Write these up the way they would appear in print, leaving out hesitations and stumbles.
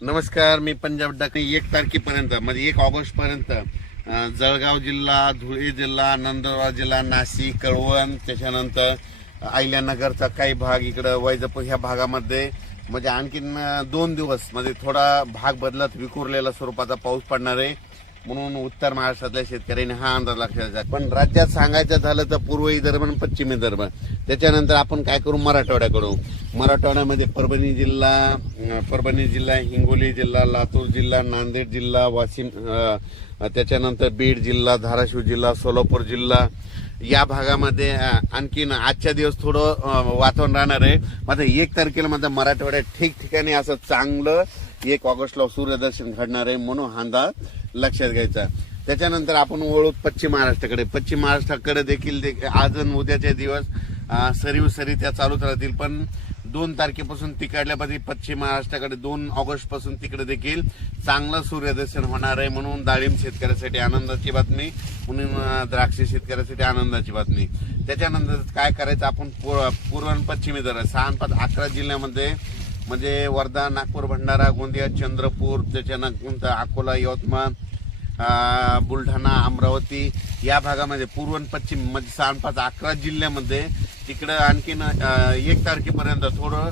नमस्कार, मी पंजाब डाके 1 तारखेपर्यंत म्हणजे 1 ऑगस्ट पर्यंत जळगाव जिल्हा, धुळे जिल्हा, नंदुरबार जिल्हा, नाशिक, कळवण, त्याच्यानंतर अहिल्यानगरचा काही भाग, इकडं वैजापूर ह्या भागामध्ये म्हणजे आणखीन 2 दिवस म्हणजे थोडा भाग बदलत विखुरलेला स्वरूपाचा पाऊस पडणार आहे. म्हणून उत्तर महाराष्ट्रातल्या शेतकऱ्यांनी हा अंदाज लक्षात घ्या. पण राज्यात सांगायचं झालं तर पूर्व विदर्भ आणि पश्चिम विदर्भ, त्याच्यानंतर आपण काय करू, मराठवाड्याकडू. मराठवाड्यामध्ये परभणी जिल्हा, हिंगोली जिल्हा, लातूर जिल्हा, नांदेड जिल्हा, वाशिम, त्याच्यानंतर बीड जिल्हा, धाराशिव जिल्हा, सोलापूर जिल्हा या भागामध्ये आणखीन आजच्या दिवस थोडं वातावरण राहणार आहे. मात्र 1 तारखेला मात्र मराठवाड्यात ठिकठिकाणी असं चांगलं 1 ऑगस्टला सूर्यदर्शन घडणार आहे, म्हणून हा अंदाज लक्षात घ्यायचा. त्याच्यानंतर आपण वळू पश्चिम महाराष्ट्राकडे. पश्चिम महाराष्ट्राकडे देखील आज आणि उद्याचे दिवस सरीव सरी त्या चालूच राहतील. पण 2 तारखेपासून तिकडल्यापासून पश्चिम महाराष्ट्राकडे 2 ऑगस्ट पासून तिकडे देखील चांगलं सूर्यदर्शन होणार आहे. म्हणून डाळिंब शेतकऱ्यासाठी आनंदाची बातमी, म्हणून द्राक्ष शेतकऱ्यासाठी आनंदाची बातमी. त्याच्यानंतर काय करायचं, आपण पूर्व आणि पश्चिम विदर्भ 6-5-11 जिल्ह्यामध्ये म्हणजे वर्धा, नागपूर, भंडारा, गोंदिया, चंद्रपूर, त्याच्यानंतर अकोला, यवतमाळ, बुलढाणा, अमरावती या भागामध्ये पूर्व आणि पश्चिम म्हणजे 6-5-11 जिल्ह्यामध्ये तिकडं आणखीन 1 तारखेपर्यंत थोडं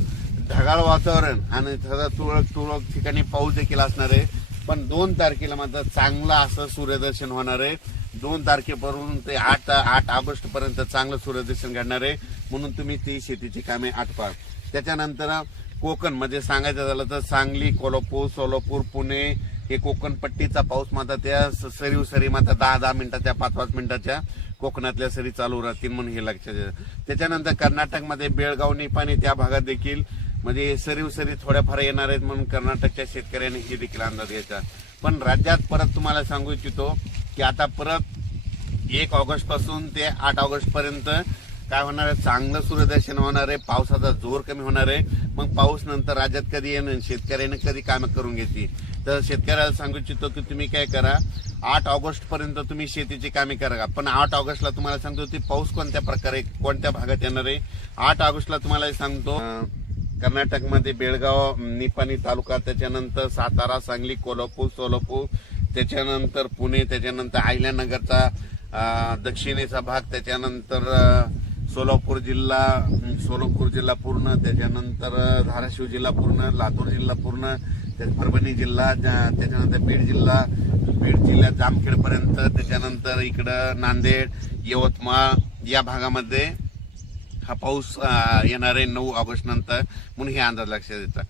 ढगाळ वातावरण आणि तुरळक ठिकाणी पाऊस देखील असणार आहे. पण 2 तारखेला मात्र चांगलं असं सूर्यदर्शन होणार आहे. 2 तारखेपासून ते 8 ऑगस्ट पर्यंत चांगलं सूर्यदर्शन घडणार आहे. म्हणून तुम्ही ती शेतीची कामे आटपा. त्याच्यानंतर कोकण मध्ये सांगायचं झालं तर सांगली, कोल्हापूर, सोलापूर, पुणे हे कोकण पट्टीचा पाऊस मात्र त्या सरीव सरी मात्र 10-10 मिनिटाच्या 5-5 मिनिटाच्या कोकणातल्या सरी चालू राहतील, म्हणून हे लक्षात द्या. त्याच्यानंतर कर्नाटकमध्ये बेळगाव, निपाणी त्या भागात देखील म्हणजे सरीव सरी थोड्याफार येणार आहेत, म्हणून कर्नाटकच्या शेतकऱ्यांनी हे देखील अंदाज घ्यायचा. पण राज्यात परत तुम्हाला सांगू इच्छितो की आता परत 1 ऑगस्ट पासून ते 8 ऑगस्ट पर्यंत काय होणार आहे, चांगलं सूर्यदर्शन होणार आहे. पावसाचा जोर कमी होणार आहे. मग पाऊस नंतर राज्यात कधी येणं, शेतकऱ्याने कधी कामं करून घेतली. तर शेतकऱ्याला सांगू इच्छितो की तुम्ही काय करा, 8 ऑगस्ट पर्यंत तुम्ही शेतीची कामे करा. पण 8 ऑगस्टला तुम्हाला सांगतो की पाऊस कोणत्या प्रकारे कोणत्या भागात येणार आहे. 8 ऑगस्टला तुम्हाला सांगतो कर्नाटकमध्ये बेळगाव, निपाणी तालुका, त्याच्यानंतर सातारा, सांगली, कोल्हापूर, सोलापूर, त्याच्यानंतर पुणे, त्याच्यानंतर अहिल्यानगरचा दक्षिणेचा भाग, त्याच्यानंतर सोलापूर जिल्हा पूर्ण, त्याच्यानंतर धाराशिव जिल्हा पूर्ण, लातूर जिल्हा पूर्ण, परभणी जिल्हा, त्याच्यानंतर बीड जिल्ह्यात जामखेडपर्यंत, त्याच्यानंतर इकडं नांदेड, यवतमाळ या भागामध्ये हा पाऊस येणार आहे 9 ऑगस्ट नंतर, म्हणून हे अंदाज लक्षात येतात.